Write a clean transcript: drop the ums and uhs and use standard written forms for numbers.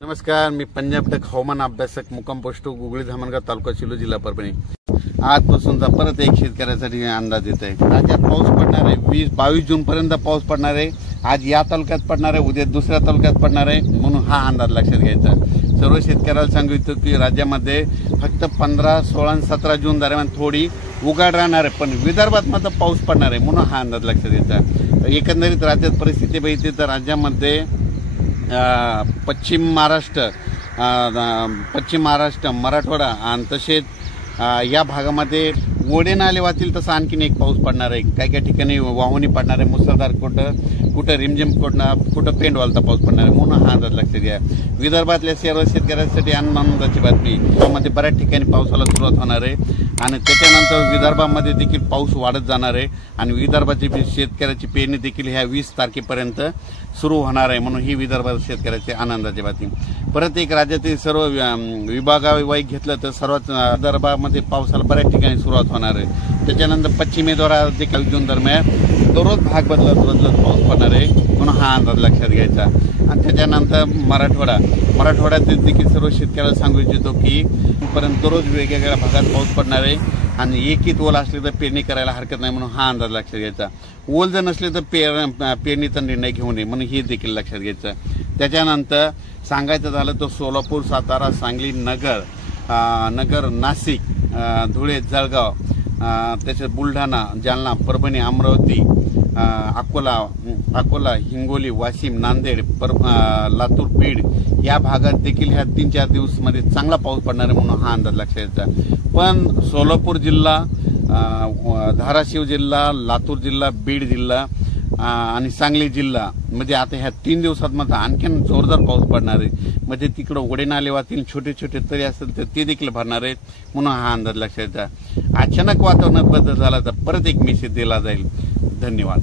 नमस्कार, मी पंजाब टक हवामान अभ्यासक मुक्काम पोस्ट गुगळी धामणगाव तालुका शिलो जिल्हा परभणी। आजपासूनचा परत एक शेतकऱ्यासाठी अंदाज येत आहे। राज्यात पाऊस पडणार आहे, 20-22 जून पर्यंत पाऊस पडणार आहे। आज या तालुक्यात पडणार आहे, उद्या दुसऱ्या तालुक्यात पडणार आहे, म्हणून हा अंदाज लक्षात घ्यायचा। सर्व शेतकऱ्याला सांगितलं की राज्यामध्ये फक्त 15, 16 आणि 17 जून दरम्यान थोडी उघाड राहणार आहे, पण विदर्भात मात्र पाऊस पडणार आहे, म्हणून हा अंदाज लक्षात घ्यायचा। एकंदरीत राज्यात परिस्थिती बघितली तर राज्यामध्ये पश्चिम महाराष्ट्र मराठवाडा आणि तसेच या भागामध्ये ओढे नाले वाहतील तसं आणखीन एक पाऊस पडणार आहे। काही काही ठिकाणी वाहुणी पडणार आहे, मुसळधार, कुठं रिमझिम, कुठं पेंड वालता पाऊस पडणार आहे, म्हणून हा अंदाज लक्षात घ्या। विदर्भातल्या सर्व शेतकऱ्यांसाठी आनंदाची बातमी, त्यामध्ये बऱ्याच ठिकाणी पावसाला सुरुवात होणार आहे आणि त्याच्यानंतर विदर्भामध्ये देखील पाऊस वाढत जाणार आहे आणि विदर्भाची शेतकऱ्याची पेरणी देखील ह्या 20 तारखेपर्यंत सुरू होणार आहे, म्हणून ही विदर्भात शेतकऱ्याची आनंदाची बातमी। परत एक राज्यातील सर्व विभागावाईज घेतलं तर सर्वात विदर्भामध्ये पावसाला बऱ्याच ठिकाणी सुरुवात होणार आहे। त्याच्यानंतर पश्चिमेद्वारा देखील जून दरम्यान दररोज भाग बदलत पाऊस पडणार आहे, म्हणून हा अंदाज लक्षात घ्यायचा। आणि त्याच्यानंतर मराठवाड्यात देखील सर्व शेतकऱ्याला सांगू इच्छितो की पर्यंत दररोज वेगवेगळ्या भागात पाऊस पडणार आहे आणि एकीत ओल असले तर पेरणी करायला हरकत नाही, म्हणून हा अंदाज लक्षात घ्यायचा। ओल जर नसले तर पेरणीचा निर्णय घेऊ नये, म्हणून हे देखील लक्षात घ्यायचं। त्याच्यानंतर सांगायचं झालं तर सोलापूर, सातारा, सांगली, नगर, नाशिक, धुळे, जळगाव, तसेच बुलढाणा, जालना, परभणी, अमरावती, अकोला, हिंगोली, वाशिम, नांदेड, लातूर, बीड या भागात देखील ह्या 3-4 दिवसामध्ये चांगला पाऊस पडणार आहे, म्हणून हा अंदाज लक्षात घ्यायचा। पण सोलापूर जिल्हा, धाराशिव जिल्हा, लातूर जिल्हा, बीड जिल्हा आणि सांगली जिल्हा मध्ये आता ह्या 3 दिवसात मात्र आणखीन जोरदार पाऊस पडणार आहे। म्हणजे तिकडं ओढे नाले वाहतील, छोटे तरी असेल तर ते देखील भरणार आहेत, म्हणून हा अंदाज लक्षात घ्यायचा। अचानक वातावरणात बदल झाला तर परत एक मेसेज दिला जाईल। धन्यवाद।